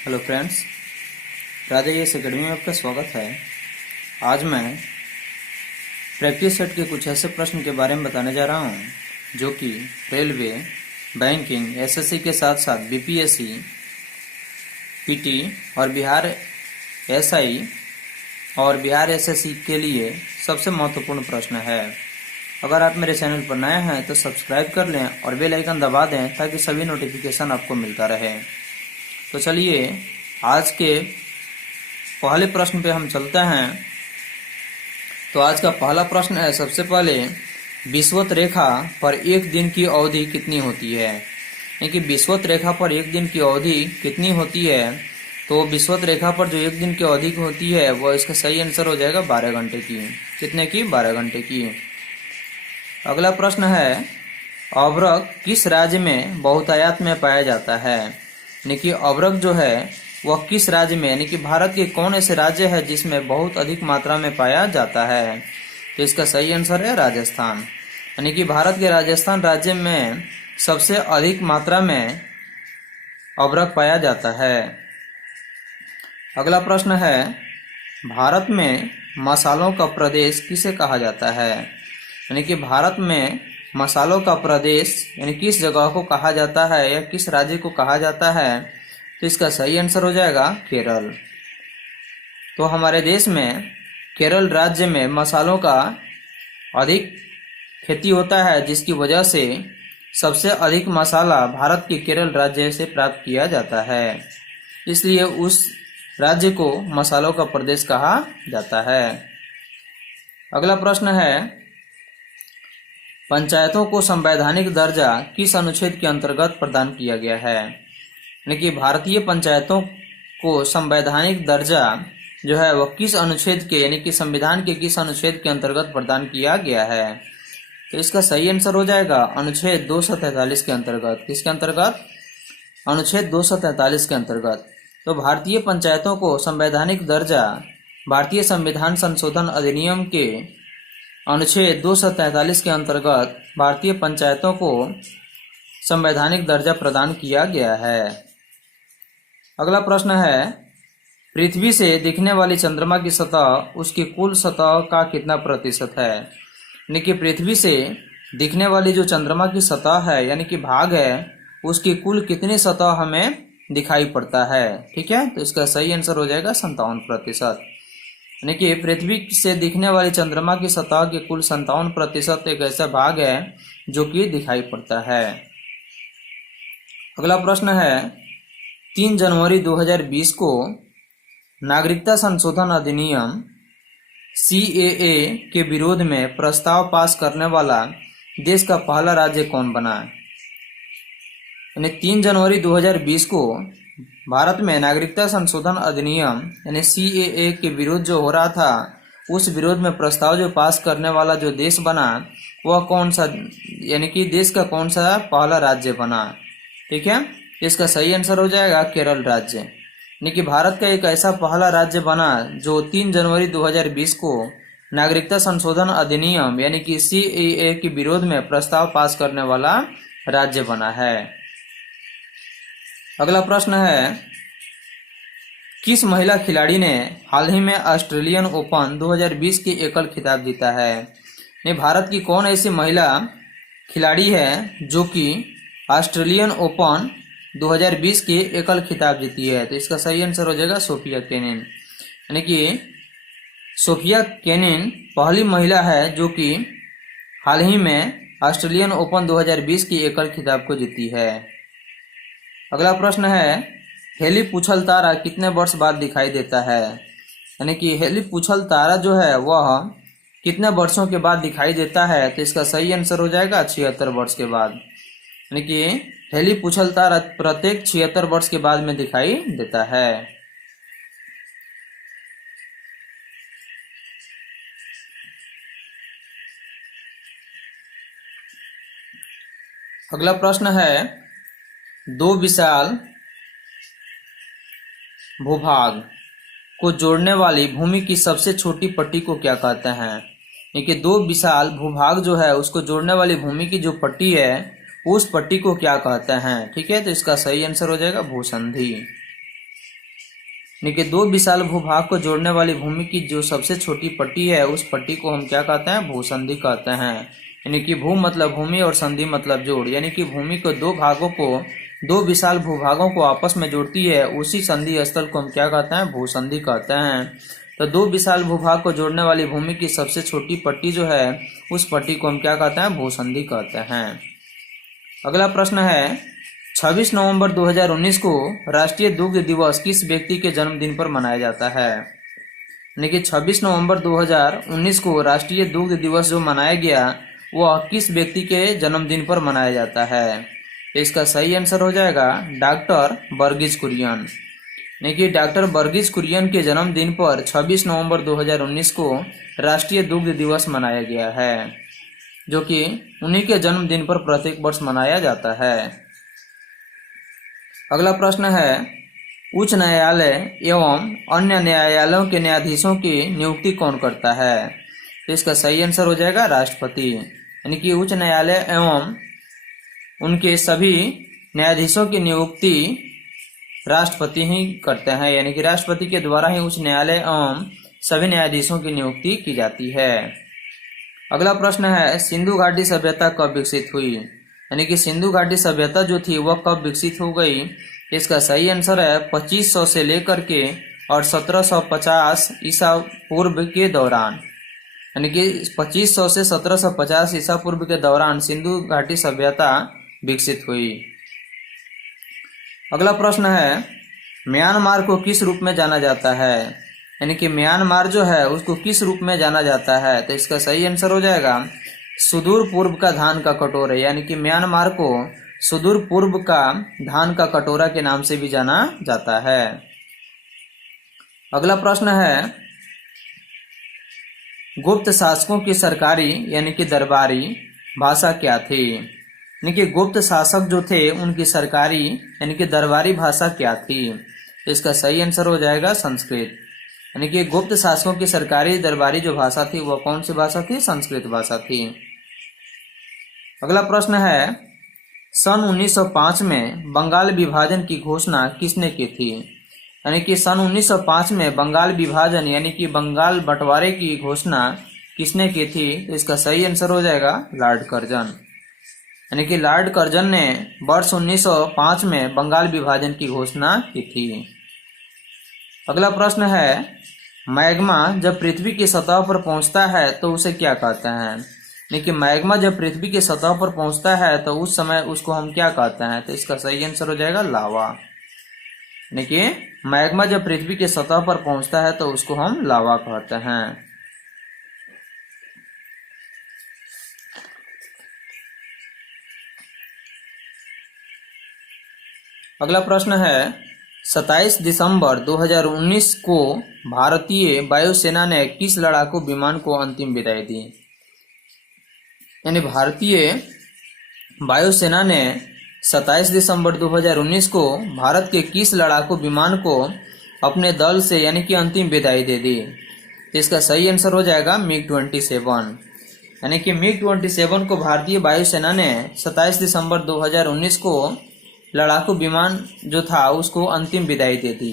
Hello friends, Rajesh academy में आपका स्वागत है। आज मैं प्रैक्टिस सेट के कुछ ऐसे प्रश्न के बारे में बताने जा रहा हूं जो कि रेलवे, बैंकिंग, एसएससी के साथ साथ बीपीएससी, पीटी और बिहार एसआई और बिहार एसएससी के लिए सबसे महत्वपूर्ण प्रश्न है। अगर आप मेरे चैनल पर नए हैं तो सब्सक्राइब कर लें और बेल आइकन दबा दें ताकि सभी नोटिफिकेशन आपको मिलता रहे। तो चलिए आज के पहले प्रश्न पे हम चलते हैं। तो आज का पहला प्रश्न है, सबसे पहले विषुवत रेखा पर एक दिन की अवधि कितनी होती है। यानी कि विषुवत रेखा पर एक दिन की अवधि कितनी होती है। तो विषुवत रेखा पर जो एक दिन की अवधि होती है वो इसका सही आंसर हो जाएगा 12 घंटे की। कितने की? 12 घंटे की। अगला प्रश्न है, अभ्रक किस राज्य में बहुतायत में पाया जाता है। यानी कि अभ्रक जो है वह किस राज्य में, यानी कि भारत के कौन ऐसे राज्य है जिसमें बहुत अधिक मात्रा में पाया जाता है। तो इसका सही आंसर है राजस्थान। यानी कि भारत के राजस्थान राज्य में सबसे अधिक मात्रा में अभ्रक पाया जाता है। अगला प्रश्न है, भारत में मसालों का प्रदेश किसे कहा जाता है। यानी कि भारत में मसालों का प्रदेश यानी किस जगह को कहा जाता है या किस राज्य को कहा जाता है। तो इसका सही आंसर हो जाएगा केरल। तो हमारे देश में केरल राज्य में मसालों का अधिक खेती होता है, जिसकी वजह से सबसे अधिक मसाला भारत के केरल राज्य से प्राप्त किया जाता है, इसलिए उस राज्य को मसालों का प्रदेश कहा जाता है। अगला प्रश्न है, पंचायतों को संवैधानिक दर्जा किस अनुच्छेद के अंतर्गत प्रदान किया गया है। यानी कि भारतीय पंचायतों को संवैधानिक दर्जा जो है वह किस अनुच्छेद के, यानी कि संविधान के किस अनुच्छेद के अंतर्गत प्रदान किया गया है। तो इसका सही आंसर हो जाएगा अनुच्छेद 243 के अंतर्गत। किसके अंतर्गत? अनुच्छेद 243 के अंतर्गत। तो भारतीय पंचायतों को संवैधानिक दर्जा भारतीय संविधान संशोधन अधिनियम के अनुच्छेद 243 के अंतर्गत भारतीय पंचायतों को संवैधानिक दर्जा प्रदान किया गया है। अगला प्रश्न है, पृथ्वी से दिखने वाली चंद्रमा की सतह उसकी कुल सतह का कितना प्रतिशत है। यानी कि पृथ्वी से दिखने वाली जो चंद्रमा की सतह है यानी कि भाग है, उसकी कुल कितनी सतह हमें दिखाई पड़ता है। ठीक है, तो इसका सही आंसर हो जाएगा 57%। यानी कि पृथ्वी से दिखने वाली चंद्रमा की सतह के कुल 57% एक ऐसा भाग है जो कि दिखाई पड़ता है। अगला प्रश्न है, 3 जनवरी 2020 को नागरिकता संशोधन अधिनियम CAA के विरोध में प्रस्ताव पास करने वाला देश का पहला राज्य कौन बना। यानी 3 जनवरी 2020 को भारत में नागरिकता संशोधन अधिनियम यानी CAA के विरोध जो हो रहा था, उस विरोध में प्रस्ताव जो पास करने वाला जो देश बना वह कौन सा, यानी कि देश का कौन सा पहला राज्य बना। ठीक है, इसका सही आंसर हो जाएगा केरल राज्य। यानी कि भारत का एक ऐसा पहला राज्य बना जो 3 जनवरी 2020 को नागरिकता संशोधन अधिनियम यानी कि CAA के विरोध में प्रस्ताव पास करने वाला राज्य बना है। अगला प्रश्न है, किस महिला खिलाड़ी ने हाल ही में ऑस्ट्रेलियन ओपन 2020 के एकल खिताब जीता है। ने भारत की कौन ऐसी महिला खिलाड़ी है जो कि ऑस्ट्रेलियन ओपन 2020 के एकल खिताब जीती है। तो इसका सही आंसर हो जाएगा सोफिया केनिन। यानी कि सोफिया केनिन पहली महिला है जो कि हाल ही में ऑस्ट्रेलियन ओपन 2020 की एकल खिताब को जीती है। अगला प्रश्न है, हेली पूछल तारा कितने वर्ष बाद दिखाई देता है। यानी कि हेली पूछल तारा जो है वह कितने वर्षों के बाद दिखाई देता है। तो इसका सही आंसर हो जाएगा 76 वर्ष के बाद। यानी कि हेली पूछल तारा प्रत्येक 76 वर्ष के बाद में दिखाई देता है। अगला प्रश्न है, 2 विशाल भूभाग को जोड़ने वाली भूमि की सबसे छोटी पट्टी को क्या कहते हैं। यानी कि 2 विशाल भूभाग जो है उसको जोड़ने वाली भूमि की जो पट्टी है उस पट्टी को क्या कहते हैं। ठीक है, तो इसका सही आंसर हो जाएगा भूसंधि। यानी कि दो विशाल भूभाग को जोड़ने वाली भूमि की जो सबसे छोटी पट्टी है उस पट्टी को हम क्या कहते हैं? भूसंधि कहते हैं। यानी कि भू मतलब भूमि और संधि मतलब जोड़, यानी कि भूमि को दो विशाल भूभागों को आपस में जोड़ती है, उसी संधि स्थल को हम क्या कहते हैं? भूसंधि कहते हैं। तो दो विशाल भूभाग को जोड़ने वाली भूमि की सबसे छोटी पट्टी जो है उस पट्टी को हम क्या कहते हैं? भूसंधि कहते हैं। अगला प्रश्न है 26 नवंबर 2019 को राष्ट्रीय दुग्ध दिवस किस व्यक्ति के जन्मदिन पर मनाया जाता है? यानी कि 26 नवंबर 2019 को राष्ट्रीय दुग्ध दिवस जो मनाया गया वह किस व्यक्ति के जन्मदिन पर मनाया जाता है? तो इसका सही आंसर हो जाएगा डॉक्टर वर्गीज कुरियन। यानी कि डॉक्टर वर्गीज कुरियन के जन्मदिन पर 26 नवंबर 2019 को राष्ट्रीय दुग्ध दिवस मनाया गया है, जो कि उन्हीं के जन्मदिन पर प्रत्येक वर्ष मनाया जाता है। अगला प्रश्न है उच्च न्यायालय एवं अन्य न्यायालयों के न्यायाधीशों की नियुक्ति कौन करता है? तो इसका सही आंसर हो जाएगा राष्ट्रपति। यानी कि उच्च न्यायालय एवं उनके सभी न्यायाधीशों की नियुक्ति राष्ट्रपति ही करते हैं, यानी कि राष्ट्रपति के द्वारा ही उच्च न्यायालय एवं सभी न्यायाधीशों की नियुक्ति की जाती है। अगला प्रश्न है सिंधु घाटी सभ्यता कब विकसित हुई? यानी कि सिंधु घाटी सभ्यता जो थी वह कब विकसित हो गई? इसका सही आंसर है 2500 से लेकर के और 1750 ईसा पूर्व के दौरान। यानी कि 2500 से 1750 ईसा पूर्व के दौरान सिंधु घाटी सभ्यता विकसित हुई। अगला प्रश्न है म्यांमार को किस रूप में जाना जाता है? यानी कि म्यांमार जो है उसको किस रूप में जाना जाता है? तो इसका सही आंसर हो जाएगा सुदूर पूर्व का धान का कटोरा। यानी कि म्यांमार को सुदूर पूर्व का धान का कटोरा के नाम से भी जाना जाता है। अगला प्रश्न है गुप्त शासकों की सरकारी यानी कि दरबारी भाषा क्या थी? यानी कि गुप्त शासक जो थे उनकी सरकारी यानी कि दरबारी भाषा क्या थी? तो इसका सही आंसर हो जाएगा संस्कृत। यानी कि गुप्त शासकों की सरकारी दरबारी जो भाषा थी वह कौन सी भाषा थी? संस्कृत भाषा थी। अगला प्रश्न है सन 1905 में बंगाल विभाजन की घोषणा किसने की थी? यानी कि सन 1905 में बंगाल विभाजन यानी कि बंगाल बंटवारे की घोषणा किसने की थी? तो इसका सही आंसर हो जाएगा लॉर्ड कर्जन। यानी कि लॉर्ड कर्जन ने वर्ष 1905 में बंगाल विभाजन की घोषणा की थी। अगला प्रश्न है मैग्मा जब पृथ्वी की सतह पर पहुंचता है तो उसे क्या कहते हैं? यानी कि मैग्मा जब पृथ्वी की सतह पर पहुंचता है तो उस समय उसको हम क्या कहते हैं? तो इसका सही आंसर हो जाएगा लावा। यानी कि मैग्मा जब पृथ्वी की सतह पर पहुंचता है तो उसको हम लावा कहते हैं। अगला प्रश्न है 27 दिसंबर 2019 को भारतीय वायुसेना ने किस लड़ाकू विमान को अंतिम विदाई दी? यानी भारतीय वायुसेना ने 27 दिसंबर 2019 को भारत के किस लड़ाकू विमान को अपने दल से यानी कि अंतिम विदाई दे दी? तो इसका सही आंसर हो जाएगा MiG-27। यानी कि MiG-27 को भारतीय वायुसेना ने 27 दिसंबर 2019 को लड़ाकू विमान जो था उसको अंतिम विदाई दे दी,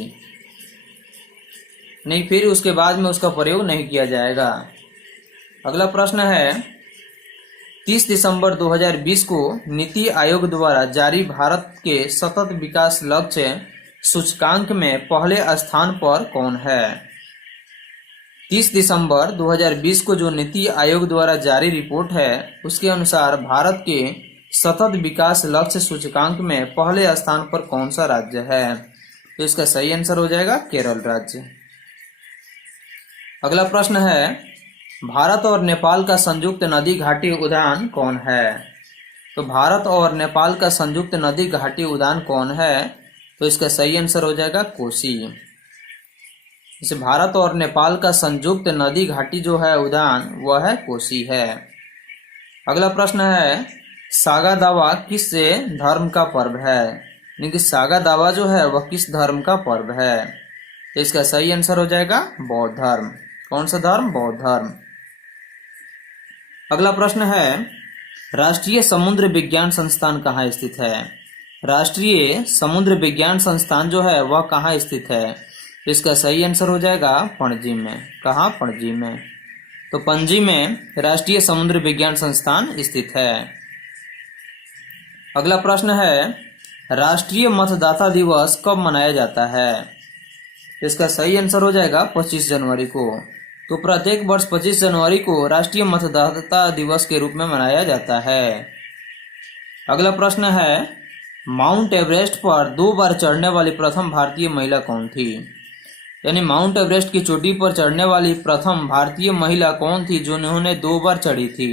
नहीं फिर उसके बाद में उसका प्रयोग नहीं किया जाएगा। अगला प्रश्न है 30 दिसंबर 2020 को नीति आयोग द्वारा जारी भारत के सतत विकास लक्ष्य सूचकांक में पहले स्थान पर कौन है? 30 दिसंबर 2020 को जो नीति आयोग द्वारा जारी रिपोर्ट है उसके अनुसार भारत के सतत विकास लक्ष्य सूचकांक में पहले स्थान पर कौन सा राज्य है? तो इसका सही आंसर हो जाएगा केरल राज्य। अगला प्रश्न है भारत और नेपाल का संयुक्त नदी घाटी उद्यान कौन है? तो भारत और नेपाल का संयुक्त नदी घाटी उद्यान कौन है? तो इसका सही आंसर हो जाएगा कोसी। इसे भारत और नेपाल का संयुक्त नदी घाटी जो है उद्यान वह है कोसी है। अगला प्रश्न है सागा दावा किस धर्म का पर्व है? यानी कि सागा दावा जो है वह किस धर्म का पर्व है? तो इसका सही आंसर हो जाएगा बौद्ध धर्म। कौन सा धर्म? बौद्ध धर्म। अगला प्रश्न है राष्ट्रीय समुद्र विज्ञान संस्थान कहाँ स्थित है? राष्ट्रीय समुद्र विज्ञान संस्थान जो है वह कहाँ स्थित है? इसका सही आंसर हो जाएगा पणजी में। कहाँ? पणजी में। तो पणजी में राष्ट्रीय समुद्र विज्ञान संस्थान स्थित है। अगला प्रश्न है, राष्ट्रीय मतदाता दिवस कब मनाया जाता है? इसका सही आंसर हो जाएगा 25 जनवरी को। तो प्रत्येक वर्ष 25 जनवरी को राष्ट्रीय मतदाता दिवस के रूप में मनाया जाता है। अगला प्रश्न है, माउंट एवरेस्ट पर 2 बार चढ़ने वाली प्रथम भारतीय महिला कौन थी? यानी माउंट एवरेस्ट की चोटी पर चढ़ने वाली प्रथम भारतीय महिला कौन थी जिन्होंने 2 बार चढ़ी थी?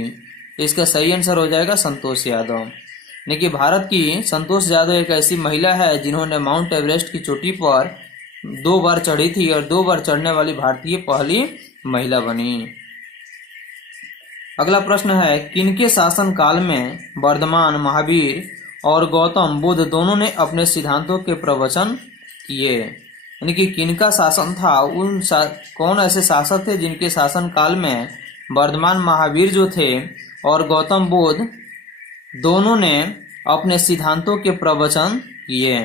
इसका सही आंसर हो जाएगा संतोष यादव। यानी कि भारत की संतोष यादव एक ऐसी महिला है जिन्होंने माउंट एवरेस्ट की चोटी पर 2 बार चढ़ी थी और 2 बार चढ़ने वाली भारतीय पहली महिला बनी। अगला प्रश्न है, किनके शासन काल में वर्धमान, महावीर और गौतम बुद्ध दोनों ने अपने सिद्धांतों के प्रवचन किए? यानी कि किनका शासन था? कौन ऐसे शासक थे जिनके शासन काल में वर्धमान महावीर जो थे और गौतम बुद्ध दोनों ने अपने सिद्धांतों के प्रवचन किए?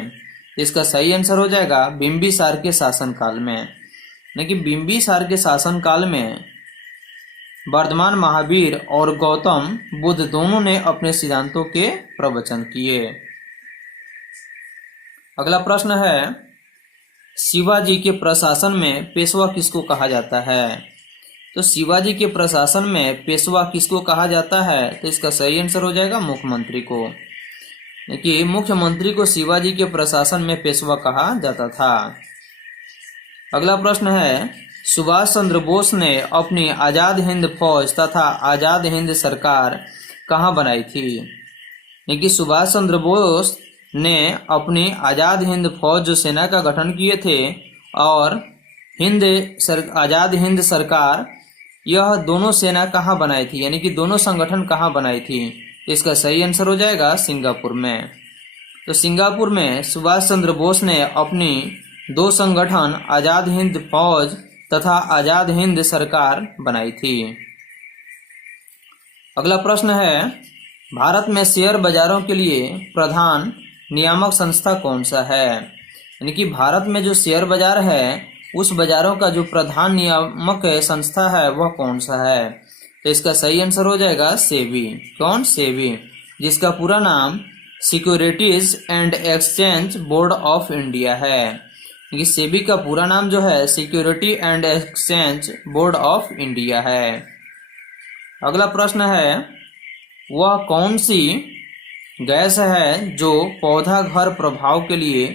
इसका सही आंसर हो जाएगा बिंबिसार के शासन काल में। यानी कि बिंबिसार के शासन काल में वर्धमान महावीर और गौतम बुद्ध दोनों ने अपने सिद्धांतों के प्रवचन किए। अगला प्रश्न है, शिवाजी के प्रशासन में पेशवा किसको कहा जाता है? तो शिवाजी के प्रशासन में पेशवा किसको कहा जाता है? तो इसका सही आंसर हो जाएगा मुख्यमंत्री को। देखिए, मुख्यमंत्री को शिवाजी के प्रशासन में पेशवा कहा जाता था। अगला प्रश्न है, सुभाष चंद्र बोस ने अपनी आजाद हिंद फौज तथा आजाद हिंद सरकार कहाँ बनाई थी? देखिए, सुभाष चंद्र बोस ने अपनी आजाद हिंद फौज जो सेना का गठन किए थे और आजाद हिंद सरकार, यह दोनों सेना कहाँ बनाई थी? यानी कि दोनों संगठन कहाँ बनाई थी? इसका सही आंसर हो जाएगा सिंगापुर में। तो सिंगापुर में सुभाष चंद्र बोस ने अपनी 2 संगठन आजाद हिंद फौज तथा आजाद हिंद सरकार बनाई थी। अगला प्रश्न है, भारत में शेयर बाजारों के लिए प्रधान नियामक संस्था कौन सा है? यानी कि भारत में जो शेयर बाजार है उस बाजारों का जो प्रधान नियामक संस्था है वह कौन सा है? तो इसका सही आंसर हो जाएगा सेबी। कौन? सेबी, जिसका पूरा नाम securities and exchange board of India है। ये सेबी का पूरा नाम जो है security and exchange board of India है। अगला प्रश्न है, वह कौन सी गैस है जो पौधा घर प्रभाव के लिए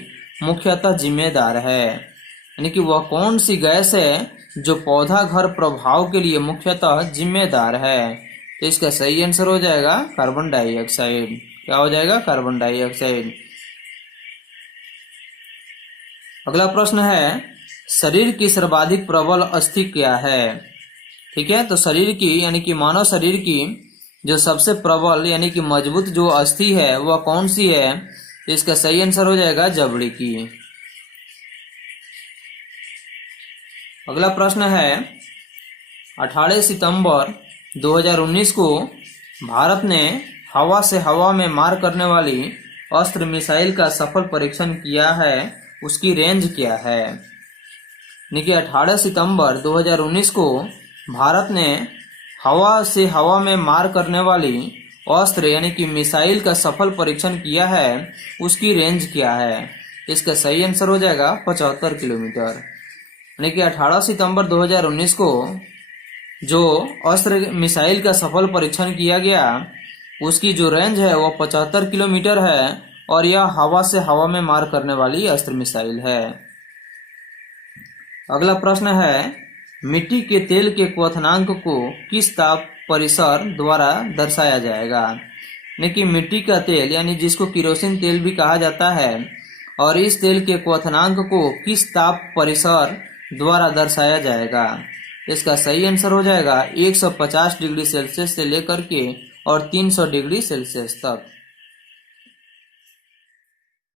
मुख्यतः जिम्मेदार है? यानी कि वह कौन सी गैस है जो पौधा घर प्रभाव के लिए मुख्यतः जिम्मेदार है? तो इसका सही आंसर हो जाएगा कार्बन डाइऑक्साइड। क्या हो जाएगा? Carbon dioxide. अगला प्रश्न है, शरीर की सर्वाधिक प्रबल अस्थि क्या है? ठीक है, तो शरीर की यानी कि मानव शरीर की जो सबसे प्रबल यानी कि मजबूत जो अस्थि है वह कौन सी है? तो इसका सही आंसर हो जाएगा जबड़े की। अगला प्रश्न है, 18 सितंबर 2019 को भारत ने हवा से हवा में मार करने वाली अस्त्र मिसाइल का सफल परीक्षण किया है, उसकी रेंज क्या है? यानी 18 सितंबर 2019 को भारत ने हवा से हवा में मार करने वाली अस्त्र यानी कि मिसाइल का सफल परीक्षण किया है, उसकी रेंज क्या है? इसका सही आंसर हो जाएगा 75 किलोमीटर। यानी कि 18 सितंबर 2019 को जो अस्त्र मिसाइल का सफल परीक्षण किया गया उसकी जो रेंज है वो 75 किलोमीटर है और यह हवा से हवा में मार करने वाली अस्त्र मिसाइल है। अगला प्रश्न है, मिट्टी के तेल के क्वथनांक को किस ताप परिसर द्वारा दर्शाया जाएगा? यानी कि मिट्टी का तेल यानी जिसको केरोसिन तेल भी कहा जाता है और इस तेल के क्वथनांक को किस ताप परिसर द्वारा दर्शाया जाएगा? इसका सही आंसर हो जाएगा 150 डिग्री सेल्सियस से लेकर के और 300 डिग्री सेल्सियस तक।